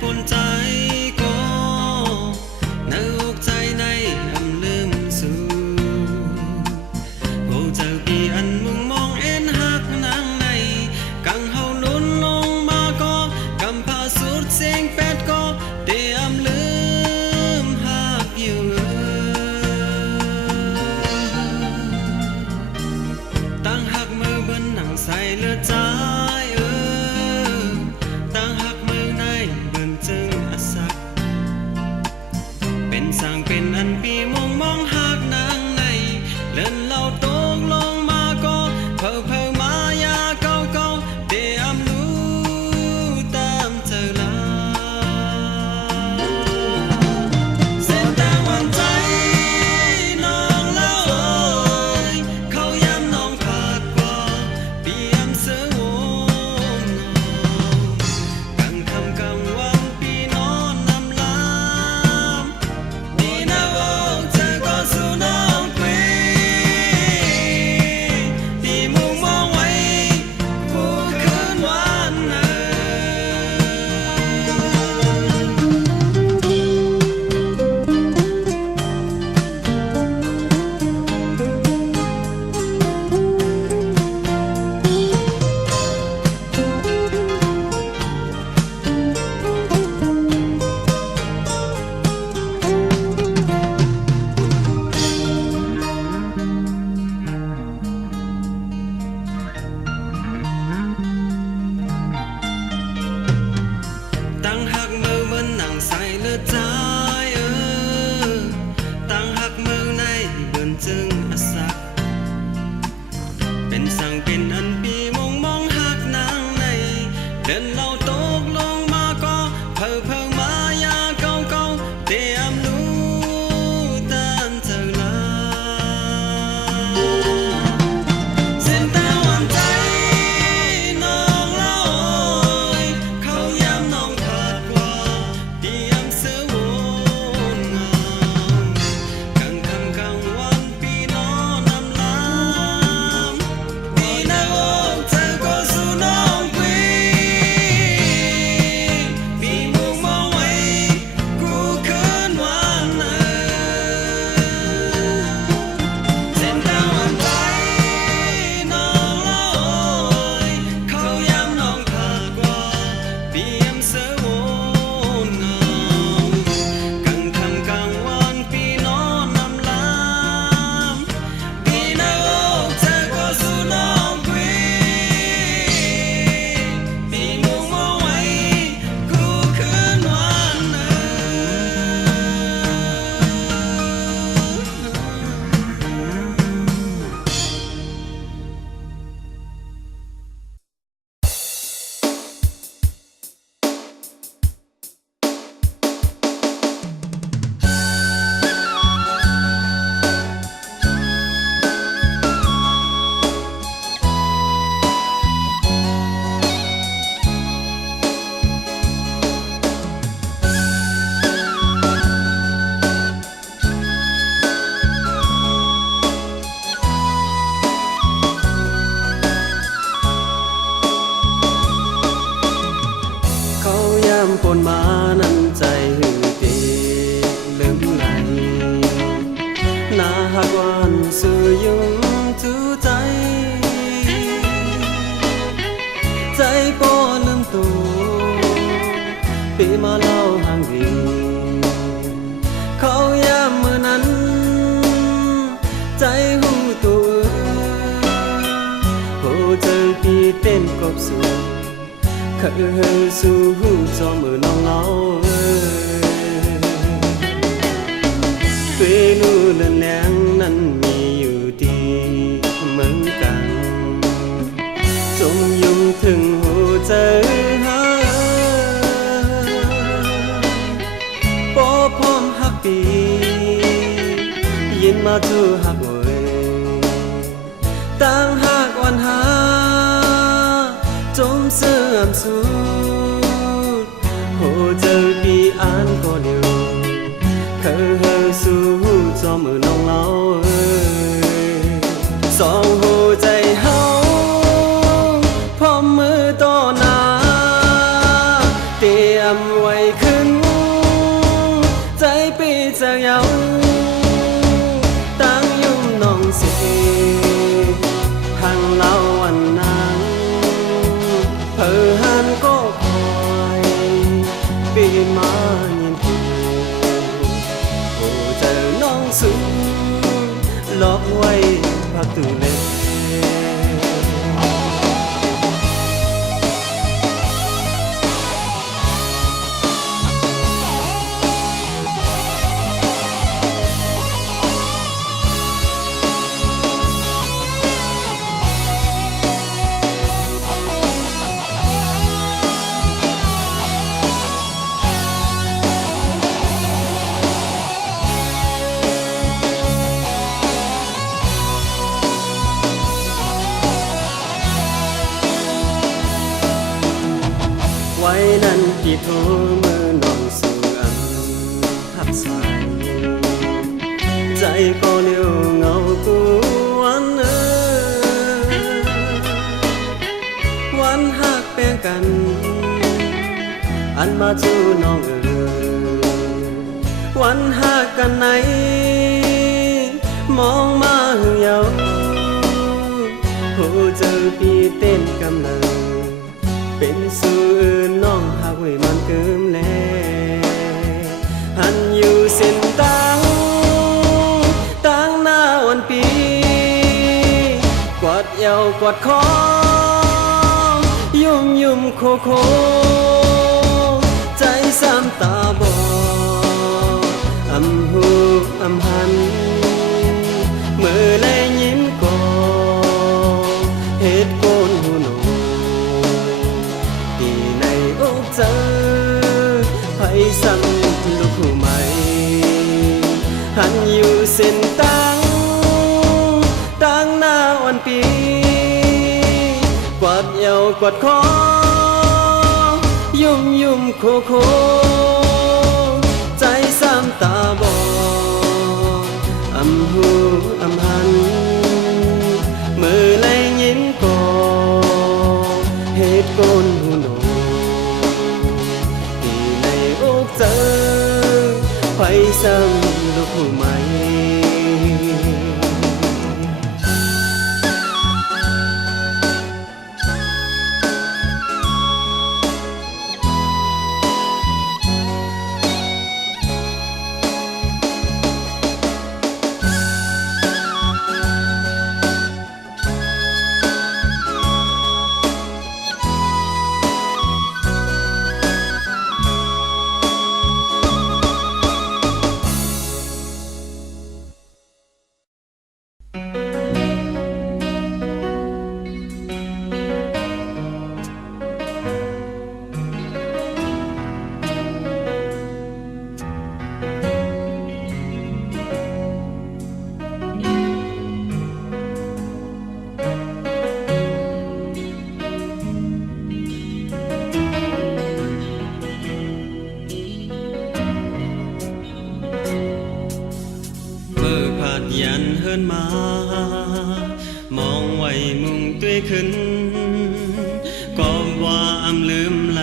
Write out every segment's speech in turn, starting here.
ปุ่นใจก็ในอกใจในอำลืมสู่โอ้เจ้าปีอันมึงมองเอ็นหักนางในกังเฮานุ่นลงมาก็กำพาสุดเสียงเป็ดก็เตรียมลืมหักอยู่ตั้งหักมือเบิ้นหนังใส่เลือดใจตั้งหักมือในเบิ้นจึงอาศักเป็นสร้างเป็นอันปีมองหักนางในเล่นเราตกลงมาก็เผามายาเก่าเตรียมรู้ตามเธอลาเส้นทางวันใจน้องเล่าเขาย้ำน้องขาดกว่าเตรียมเสือโอนกังคำกังวันปีนอนนำลามดีนะวงเธอก็สู้น้องเควที่มุ่งมองไว้ผู้คืนวันตั้งหักมือเหมือนหนังใส่เลือดใจตั้งหักมือในเบิ่นจึงอาศักเป็นสั่งเป็นอันปีมองหักนางในเดินเราตกลงมาก็เผามายาเก่าเตรียมรู้ตามเธอลาเส้นทางวันใจน้องเล่าเขาย้ำน้องขาดกว่าเตรียมเสือโอนงามกังคำกังวันปีนอนนำลามดีนะวงเธอก็สู้น้องเควปีมุ่งมองไว้กูคืนวันเส้นทางวันใจน้องเล่าเขาย้ำน้องขาดกว่าเตรียมเสือโอนงามกังคำกังวันปีนอนนำลามดีนะวงเธอก็สู้น้องเควปีมุ่งมองไว้กูคืนวันเขาย้ำปนมานั้นใจหึงตีลืมไหลนาหักวันสื่อยุ่งทุใจใจก็ลืมตัวปีมาเล่าห่างดีเขาย้ำเมื่อนั้นใจหูตัวโอ้เจอปีเต้นกบสูเคยสู้จอมือน้องเงาตัวนู้นแหลงนั้นมีอยู่ดีเหมือนกันจมยุ่งถึงหัวใจหาปอพร้อมหักปียินมาทูหักเว้ยตั้งหักวันหาจมเสื่อมสูดโหเจอปีอันก็เดียวเคยสู้จอมือน้องเล่าสองหัวใจเฮาพร้อมมือต่อหน้าเตรียมไว้ ตูเลไว้นั้นพี่โทรมือนอนสู่อันหักสายใจก็เลี้ยวเงากูวันวันหักแป้งกันอันมาจูน้องวันหักกันไหนมองมาหือเยาผู้เจอพี่เต้นกำลังเป็นสื่อน้องหากไว้มันเกิมแลหันอยู่เส้นตั้งหน้าวันปีกวาดเอวกวาดคอยุ่มโคใจซ้ำตาบอดอำหูอำหันเมื่อแลยิ้มก่อเฮ็ดโกนหูหนเจอไผสั่งลูกผู้ใหม่หันอยู่เส้นตั้งหน้าวันปีกวาดเอวกวาดคอยุ่มโคใจซ้ำตาบอดอำหูอำหันเมื่อแลยิ้มก่อเฮ็ดโกนหูหนเจอไผซ้ำลูกผู้ใหม่ยันเฮินมามองไว้มุ่งตัวขึ้นก็ว่าอำลืมไหล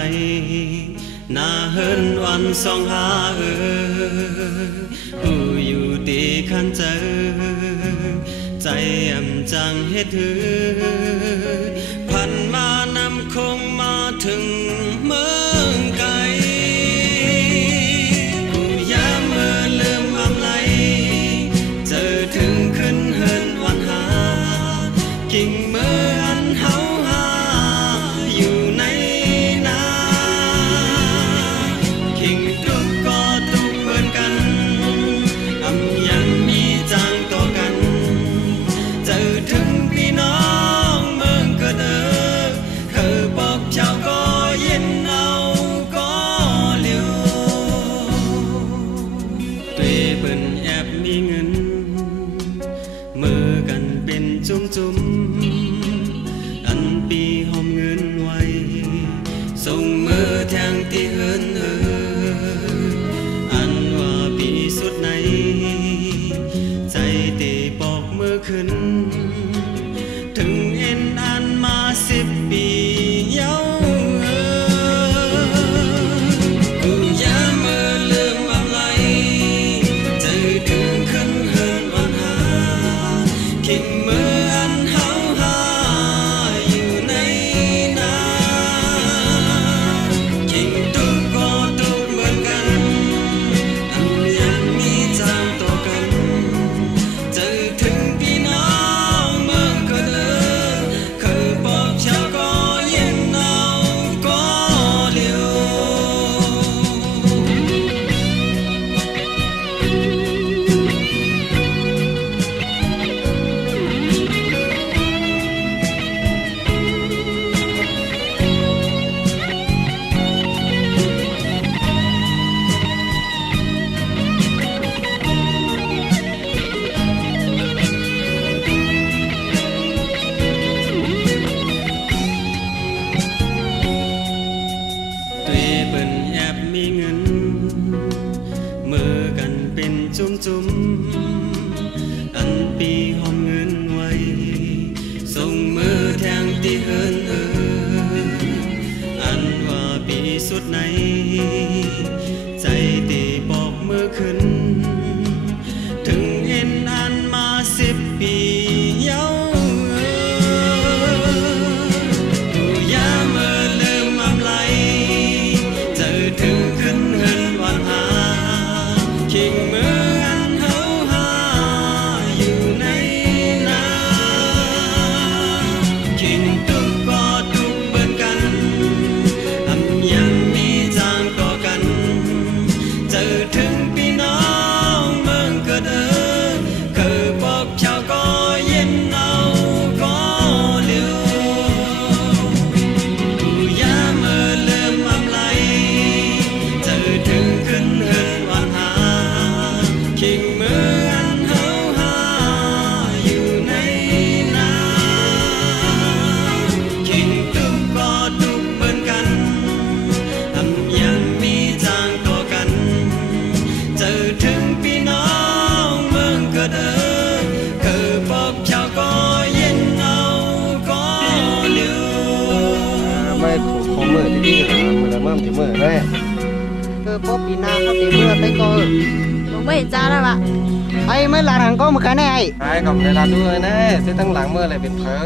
หน้าเฮินวันสองหาผู้อยู่ตีขันเจอใจอำจังเฮ็ดถือพันมานำคงมาถึงเมืองไกลกิ่งเมื่ออันเฮาหาอยู่ในนากิ่งทุกก็ทุกเหมือนกันอำยังมีจางต่อกันเจอถึงพี่น้องเมืองก็เด้อเคยบอกเจ้าก็เย็นเอาก็เลี้ยวตัวเปิ้นแอบมีเงินมือกันเป็นจุ่มอันปีหอมเงินไว้ส่งมือแทงที่เฮินอันว่าปีสุดในใจตีปอกมือขึ้นถึงเอ็นอันมา10 ปีเย้ากูอย่ามือลืมอะไรใจถึงขึ้นเฮินวันหากิ่งมืออันเฮาหาอยู่ในนากิ่งทุกก็ เลยก็ปีหน้าเขาตีเมื่อไปก็ ผมไม่เห็นจ้าแล้วล่ะ ไอ้ไม่ลาทางก็เหมือนกันแน่ไอ้ ไอ้กับเวลาด้วยนะซื้อตั้งหลังเมื่อไรเป็นเพ้อ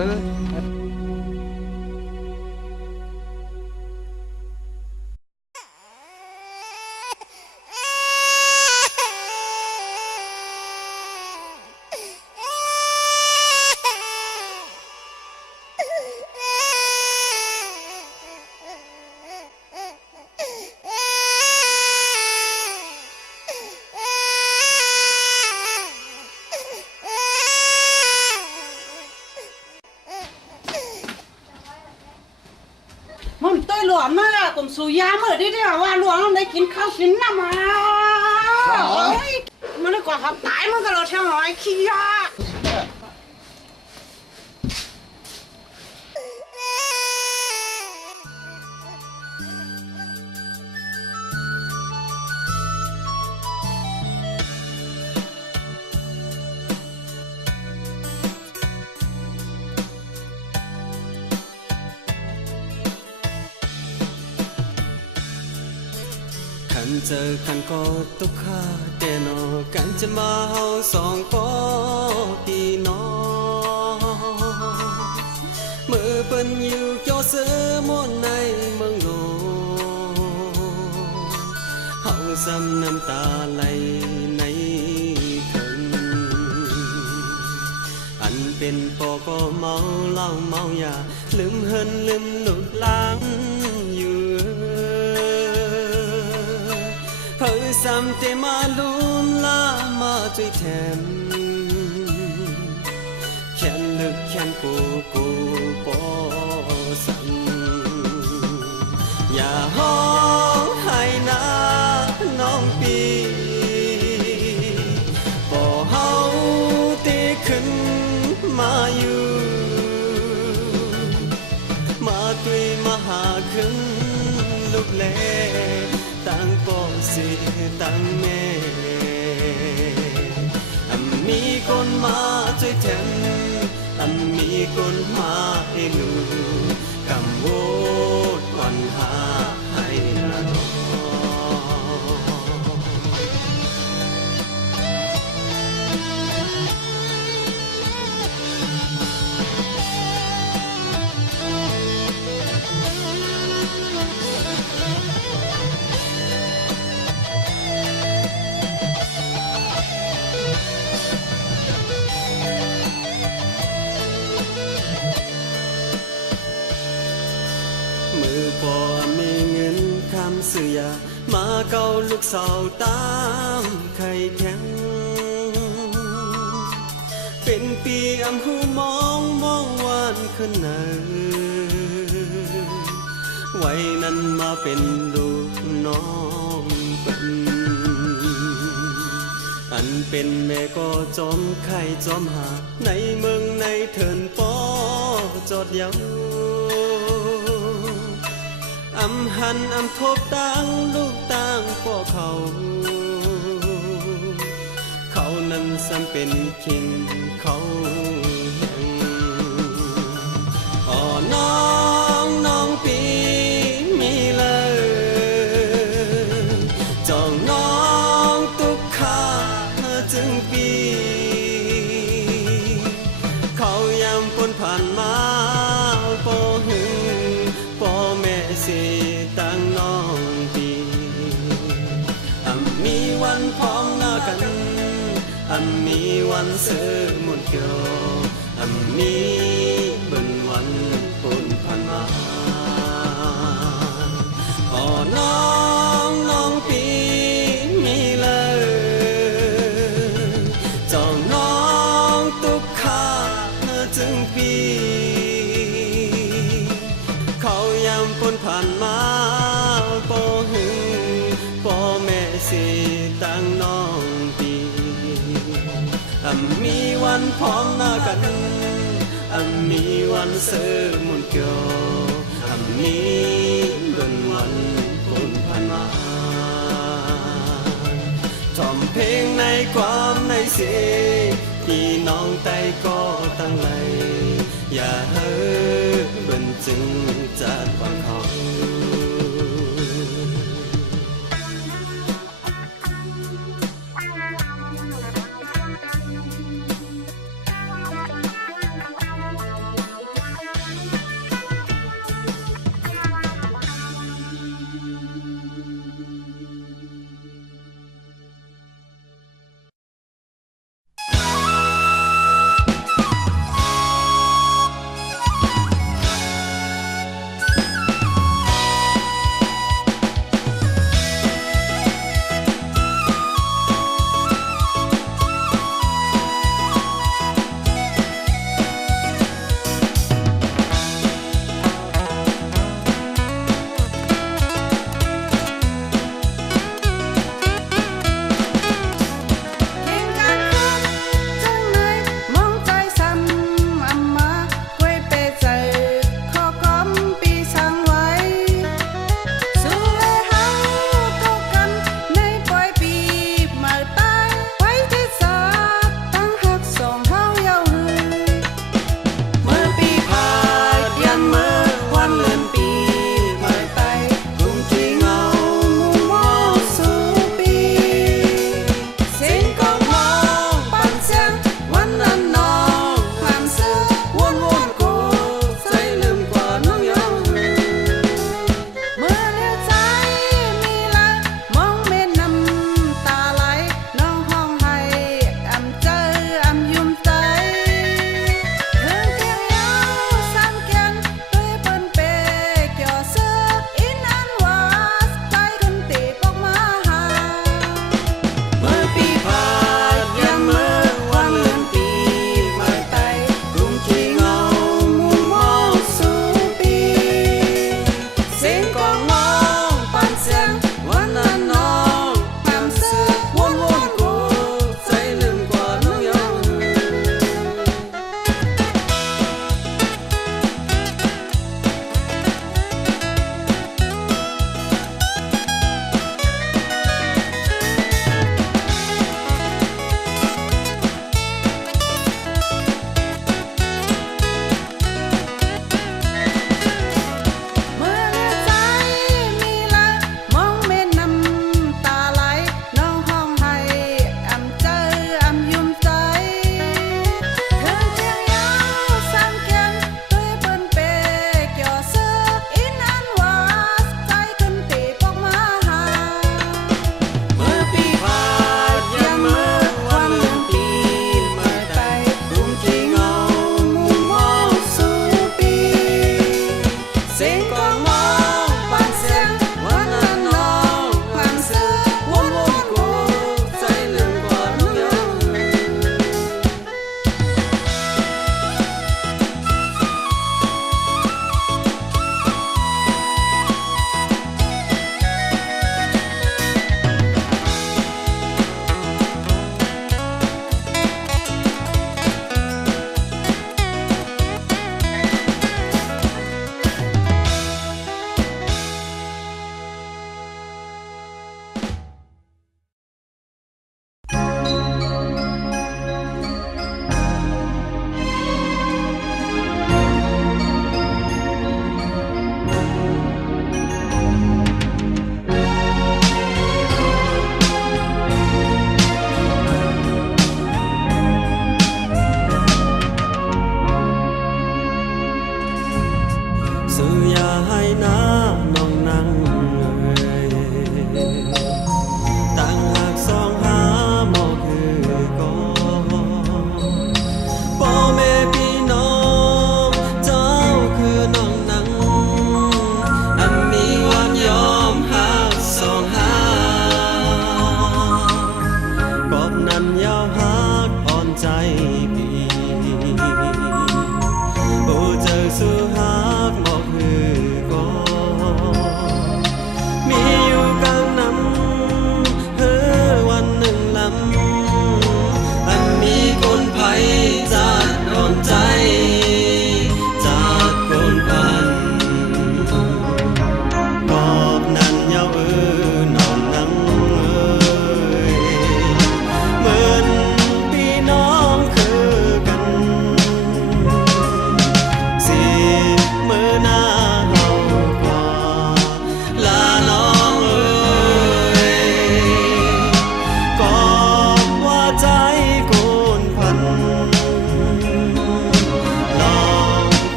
มันต้อยหลวงมากผมสูยาเมื่อที่ได้ว่าหลวงได้กินข้าวกินน้ำมามันเลยกว่าเขาตายมันก็เราเท่าไหร่ขี้ยาขันเจอกันก็ตุกขาแต่นอกันจะมาเฮาสองก็พี่น้องมือเปิ้นอยู่เกี่ยวเสือมนในเมืองนนเฮาซ้ำน้ำตาไหลในถึงอันเป็นปอก็เมาเหล้าเมายาลืมเฮินลืมหลุดล้างอยู่เฮ้ยซ้ำแต่มาลุมลามาจุยแถมแขนลึกแขนกูปอสั่นอย่าห้องให้นะน้องปีปอเฮาตีขึ้นมาอยู่มาตุยมาหาขึ้นลูกเล่ตั้งปอสิตั้งแม่มีคนมาช่วยแทนมีคนมาให้หนูกำโวดวันหาให้ละนอมือพอมีเงินคำซื้อยามาเกาลูกสาวตามไข่แข็งเป็นปีอำหูมองวานขึ้นเนอไว้นั้นมาเป็นลูกน้องเป็นอันเป็นแม่ก็จอมไข่จอมหาในเมืองในเถินปอจอดเยาอำหันอำทบต่างลูกต่างพ่อเขานั้นซ้ำเป็นคิงเขาแห่งอ๋อน้องปีมีเลยจองน้องตุกขาจึงปีเขายำปนผ่านมาปอหึงปอแม่สิตั้งน้องปีมีวันพร้อมหน้ากันมีวันเสือมุนเกี่ยวมีเบิ่นวันปนผ่านมาอ๋อน้องปีมีเลยจองน้องตุกขาจึงปีเขายำปนผ่านมาปอหึงปอแม่สิตั้งน้องปีมีวันพร้อมหน้ากันมีวันเสือมุนเกี่ยวมีเบิ่นวันปนผ่านมาทอมเพลงในความในเสียพี่น้องไตก็ตั้งไหลอย่าเฮ้อเบิ่นจึงจัดวันเขา สุยาให้น้าน้องนั่งต่างหากสองหาหมอคือก่พ่อแม่พี่น้องเจ้าคือน้องนั่งอันมีวันยอมหักสองหากอบนั้นยาวหักอ่อนใจพี่โอ้เจอสู้หักหมอคือก่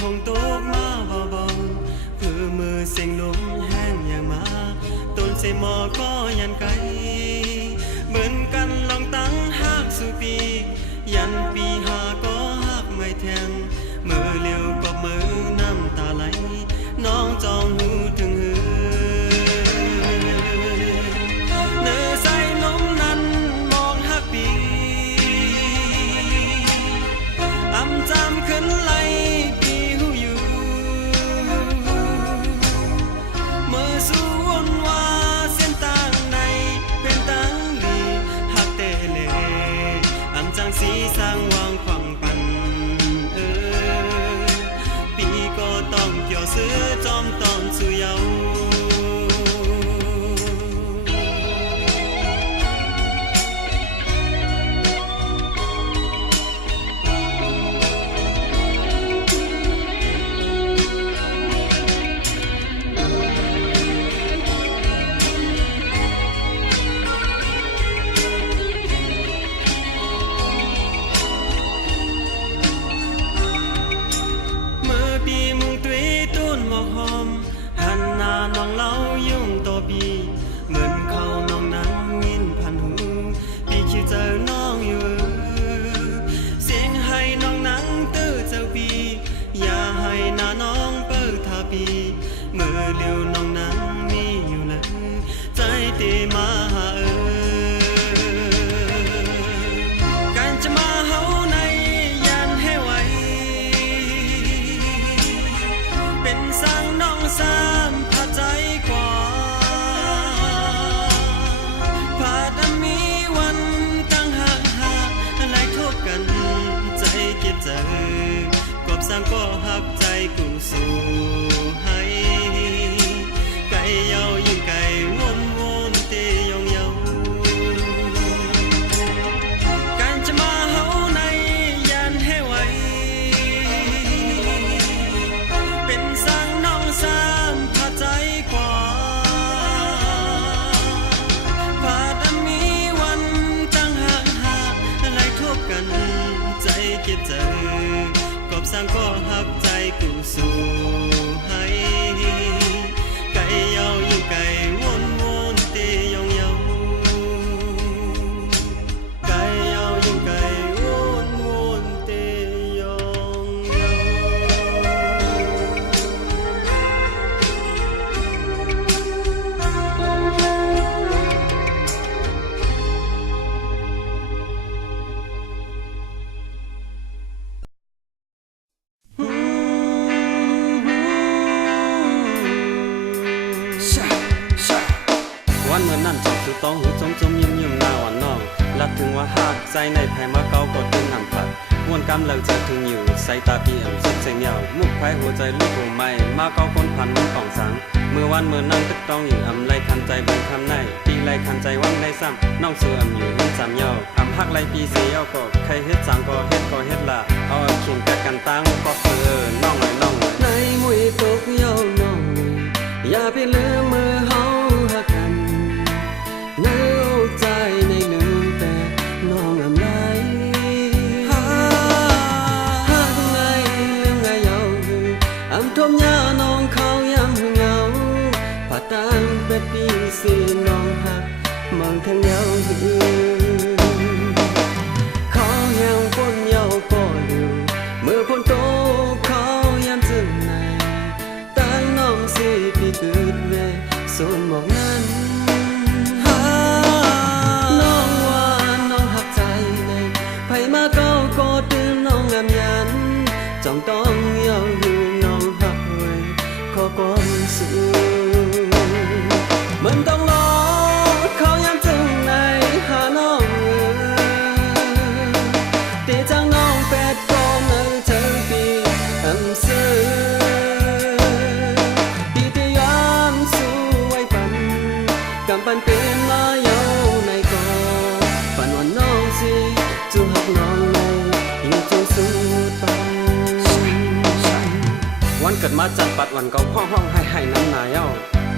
หงตกมาเบาๆเพื่อมือเสียงลมแห้งอย่างมาต้นเสหมอก็ยันไกลเหมือนกันลองตั้งหักสู่ปียันปีหาก็หักไม่แทงมือเลี้ยวกับมือน้ำตาไหลน้องจองหูถึงหือเนื้อใส่นมนั้นมองหักปีอำจำขึ้นไหลปีหูอยู่เมื่อสู่วนว่าเส้นต่างในเป็นตังลีหักเตเลอำจังสีสร้างวางความปันปีก็ต้องเกี่ยวซื้อจอมตอนสู่เยาหันหน้าน้องเล่ายุ่งตัวปีเหมือนเขาน้องนั้นยินพันหูปีคิดเจอน้องอยู่เสียงให้น้องนั่งตื้อเจ้าปีอย่าให้หน้าน้องเปิดทาปีเมื่อเลี้ยวน้องนั้นมีอยู่แล้วใจตีมาหาการจะมาเฮาในยันให้ไวเป็นสร้างน้องสามพาใจกว่าพาดมีวันตั้งห่างหากอะไรทบกันใจเก็บเจอกบสร้างก็หักใจกูสู่ให้ไก่เยายิ่งไก่วนเตยองเยาการจะมาเฮาในยันให้ไวเป็นสร้างน้องสามพาใจกว่าพาดมีวันตั้งห่างหากอะไรทบกันใจเก็บเจอกบสร้างก็หักใจกูสู่ให้ไก่เยายิ่งไก่วนเตยองเยาไก่เยายิ่งไก่วนเตยองเยาวันเมื่อนั้นจบสู่ต้องหูจมยิ้มหน้าหวานน้องลัดถึงว่าหักใจในแผ่มาเก่าก็ถึงน้ำผัดวนกำเราจะถึงอยู่ใส่ตาพี่สุดเสียงเยามุกไผ่หัวใจลูกโผใหม่มาเก่าคนพันมันกล่องสังเมื่อวันเมื่อนั้นตึกต้องอยู่ไล่คันใจเบิ่งคำในปีไล่คันใจวังในซ้ำน้องสู่อยู่เห็นสามเยาหักไล่ปีเสียก็ใครเฮ็ดสามก็เฮ็ดละเอาเขียนกัดกันตั้งก็น้องเลยในมวยตกเยาน้องอย่าไปลืมมือเฮาหักกันเนื้อใจในลืมแต่น้องอำไลหักไงลืมไงเยาอำทมยาน้องเขาย้ำเหงาผ่าตังเป็ดปีสีน้องหักมองทางเยาเขาแหวคนเยาก็อยู่เมื่อคนโตเขาย้ำจึงในตั้งน้องสิปีเกิดแม่ส่วนหมอกนั้นน้องว่าน้องหักใจในไผมาเก้าก็ตื่นน้องงามยันจ้องต้องเยาอยู่น้องหักไว้ขอความสุขมันต้องรอเขาย้ำจึงในหาน้องตีจังน้องแปดกองเธอปีอำซื้อปีที่ยามสู้ไว้ปันกำปันเป็นมาเยาในกอฝันวันน้องสิจูหักน้องในอยู่จูสู้ปันวันเกิดมาจัดปัดวันเก่าห้องให้น้ำหนาเย้า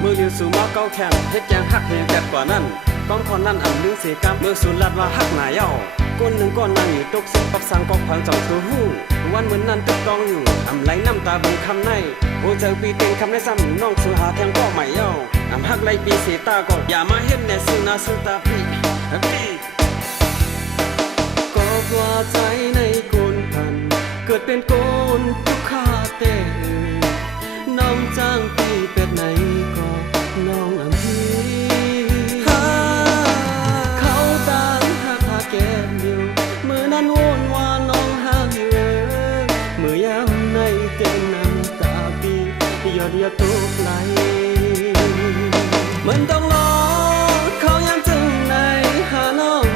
มือเลี้ยวสู่มาเก้าแขนเฮ็ดยังหักเฮียแกกว่านั้นก้องคอนนั่นอ่ำลึงเสียกรรมมือสูนลัดว่าหักหนาเย้าก้นหนึ่งก้อนนั่งอยู่ตกสิปับสังกอกพังจ่องตัวหูว วันเหมือนนั้นตึกตองอยู่อำไหลน้ำตาบุญคำในโอ้เจอปีเต็งคำในซ้ำน้องสู่หาแทงก็ไม่เย้าอำฮักไหลปีเสียตาก็อย่ามาเห็นแน่ซึ่งหน้าซึ่งตาพี่ก็ว่าใจในโกนพันเกิดเป็นโกนทุกขาเตน้องจ้างปีเป็ดไหนก็น้องอำพี่เขาตามหาแก้มอยู่มือนั้นโวนว่าน้องห่างอยู่มือยามในเต็มน้ำตาปียอดยาตกไหลมันต้องรอเขายังถึงในหาน้อง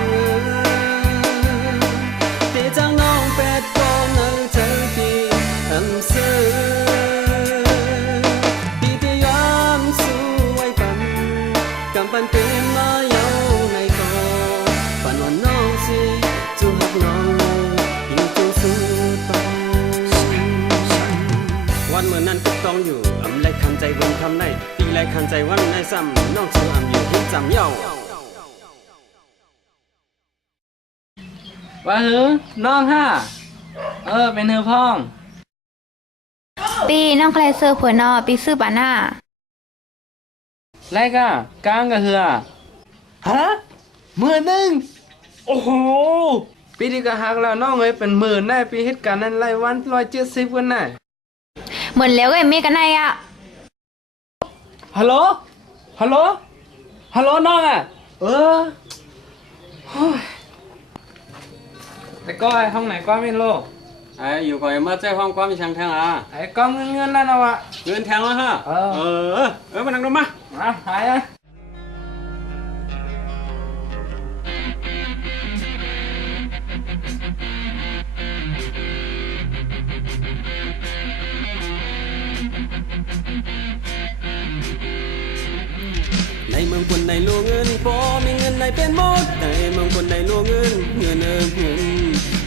ตีจังน้องเป็ดก็นั่งใจปีอำเสือปีพยายามสู้ไว้ปันกำปันเป็นมาเยาในคอฝันว่าน้องสิจูหักน้องอยู่จนสุดไปวันเมื่อนั้นก็ต้องอยู่อำไรคันใจบนคำในปีไรคันใจวันในซ้ำน้องสู้อำอยู่ที่จำเย้า ว่าหือน้องห้าเป็นเธอพ้อง ปีน้องใครเซอร์เผื่อนอปีซื้อปาน่า ไรกะกลางกะเหือฮะ10,000โอ้โหปีนี้ก็หักแล้วน้องเอ้ยเป็น10,000ได้ปีเหตุการณ์นั้นไล่วัน170กันน่ะ เหมือนแล้วก็ยังมีกันไงอ่ะ ฮัลโหลฮัลโหลฮัลโหลน้องอ่ะโอ้ยแต่ก็ไอ้ห้องไหนก็ไม่รู้ ไอ้อยู่ก่อนมาแจ้งความความมีช่างแทงอ่ะ ไอ้กล้องเงินนั่นเอาวะ เงินแทงแล้วฮะมานั่งดูมา หายอ่ะ ในเมืองคนในหลวงเงินพอมีเงินในเป็นหมดในเมืองคนในหลวงเงินเงิน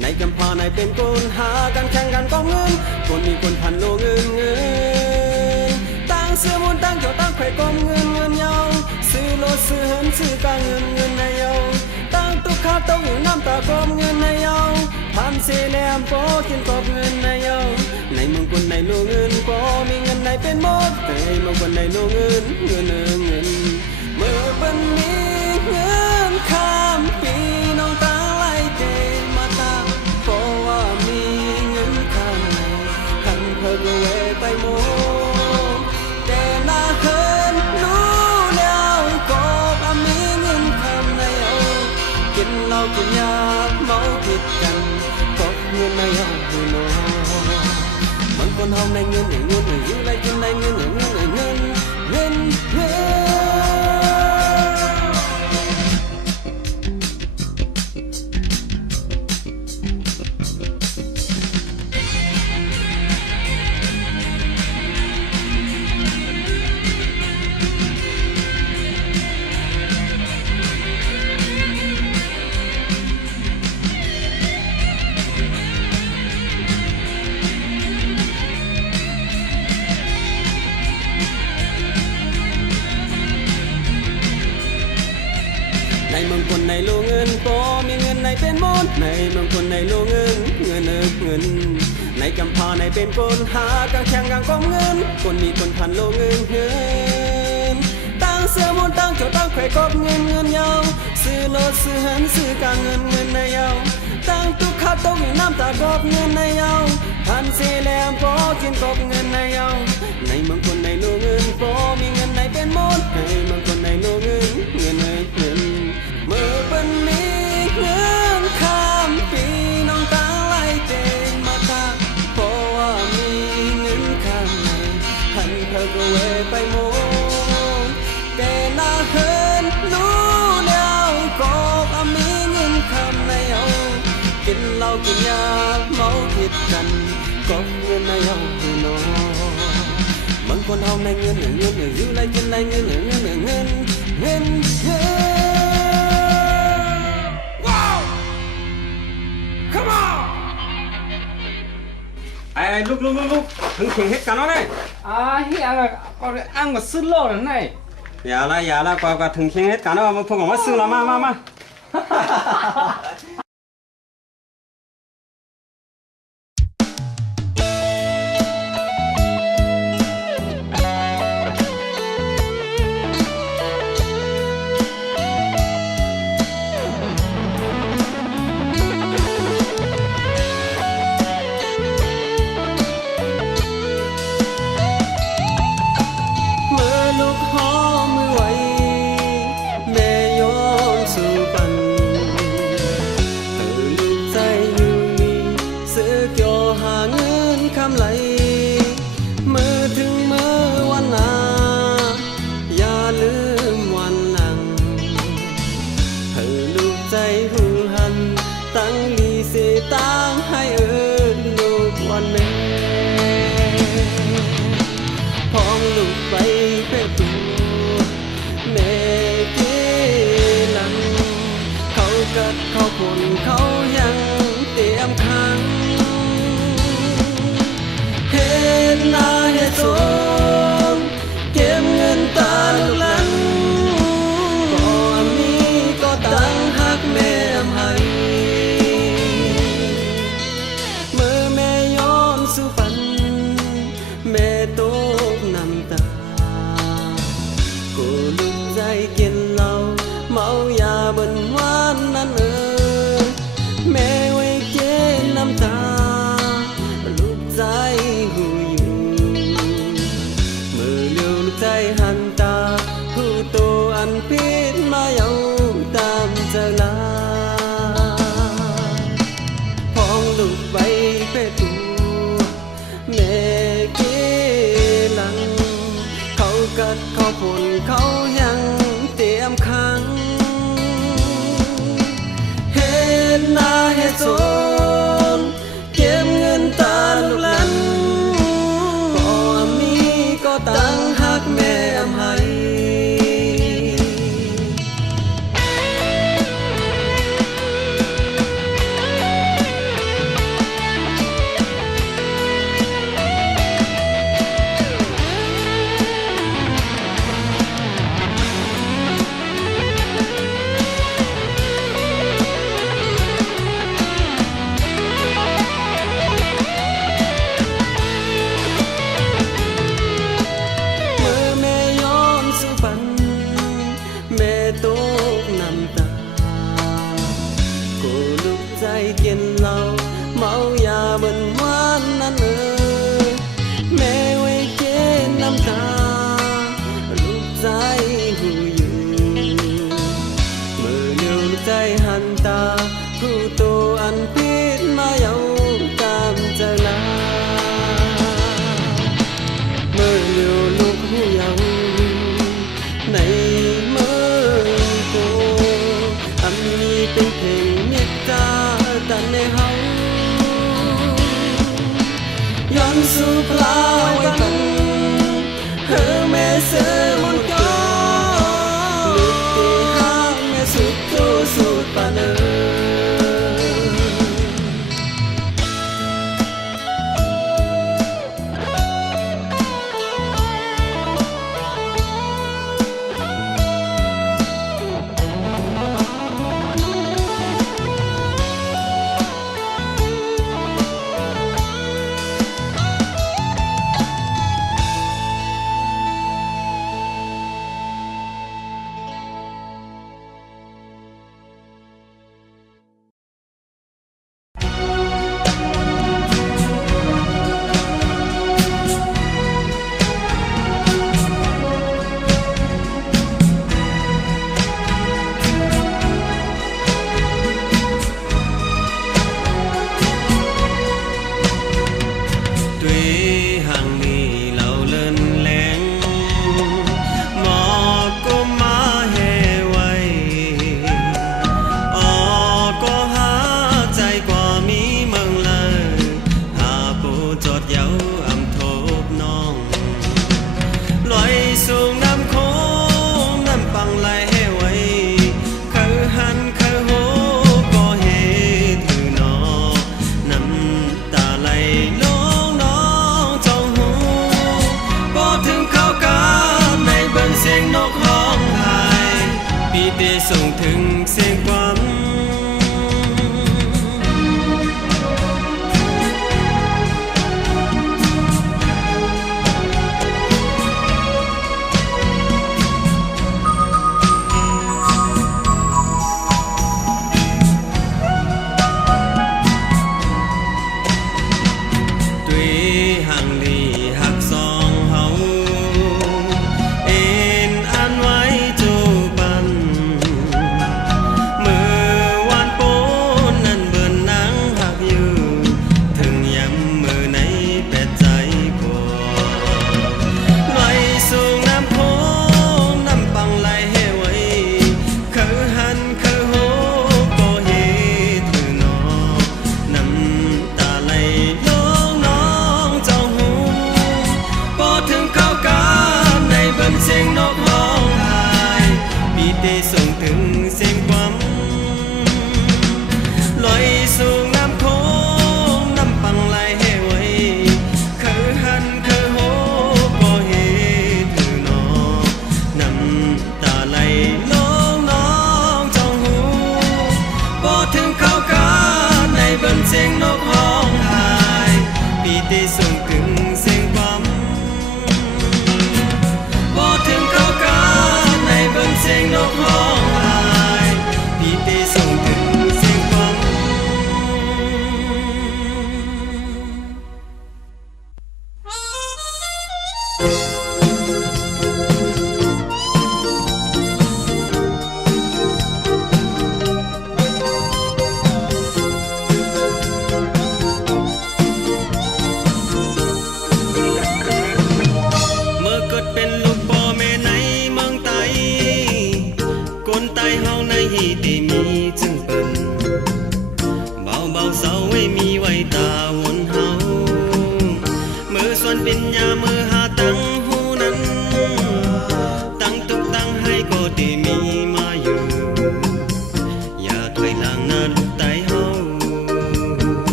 ในกำพาในเป็นคนหากันแข่งกันก็เงินคนมีคนพันโลเงินตั้งเสื้อมุนตั้งเกี่ยวตั้งไข่กอมเงินยาวซื้อรถซื้อเหินซื้อกางเงินในยาวตั้งตุกขาต้องอยู่น้ำตากอมเงินในยาวพันเสแลมโปกินกอบเงินในยาวในเมืองคนในหลวงเงินพอมีเงินในเป็นหมดในเมืองคนในหลวงเงินเงินเมื่อวันนี้เงินข้ามปีน้องตาไหลเตมาตาเพราะว่ามีเงินข้ามในขันเพิ่งเวไปหมดแต่นาเคินรู้แล้วก็มีเงินข้ามในเอากินเหล้ากินยาเมาผิดกันก็เงินในเอาดูน้องมันคนเฮาในเงินอยู่ไรกินในเงินในเมืองคนในโลเงินพอมีเงินในเป็นหมดในเมืองคนในโลเงินในกำพาในเป็นคนหากังแข่งกังกอมเงินคนมีคนพันโลเงินตั้งเสื้อมุนตั้งเกี่ยวตั้งไข่กอบเงินยาวซื้อรถซื้อหันซื้อกางเงินในยาวตั้งตุกขาตกอยู่น้ำตากอบเงินในยาวพันเสแลมพอกินกอบเงินในยาวในเมืองคนในโลเงินพอมีเงินในเป็นหมดในเมืองคนในโลเงินเมื่อวันนี้เงินข้ามปีน้องตาไหลเตมาตาเพราะว่ามีเงินข้ามในหันเธอก็เวไปหมดแต่นาเคินรู้แล้วก็มีเงินข้ามในเอากินเหล้ากินยาเมาผิดกันก็เงินในเอาคือน้องมันคนเฮาในเงินอยู่ไรกินไรเงินCome on ไอ้ลุกถึงเข่งเฮ็ดกันแล้วเนี่ย เฮียก็อ้างว่าซื้อโลนั่นไง อย่าละก็ถึงเข่งเฮ็ดกันแล้วมาพวกผมมาซื้อแล้วมา ใจหูหันตั้งลีเสตั้งให้ลูกวันแม่พร้อมลูกไปเพื่อตัวแม่เกลังเขากัดเขาผลเขายังเตรียมขังเฮ็ดนาเฮ็ดสมเก็บเงินตาลูกหลานก็มีก็ตั้งหักแม่ให้เมื่อแม่ย้อนสู่ฝันแม่ตกน้ำตากูลุกใจกินเหล้าเมายาบนหวานนั้นแม่ไว้เก็บน้ำตาลูกใจหูอยู่เมื่อเลี้ยวลูกใจหันตาผู้โตอันพิษมาเยาตามเจลาพ้องลูกไปเป็ดตัวแม่เกลังเขากัดเขาผลเขายังเตรียมขังเฮ็ดนาเฮ็ดสนเก็บเงินตาลูกหลานก็มีก็ตั้งหักแม่ให้ สู่พลาไว้กันเฮอแม่เสือมนก็ลึกที่ห้างแม่สุดทูสุดปานเนส่งถึงเสียงความ เ ที่สูง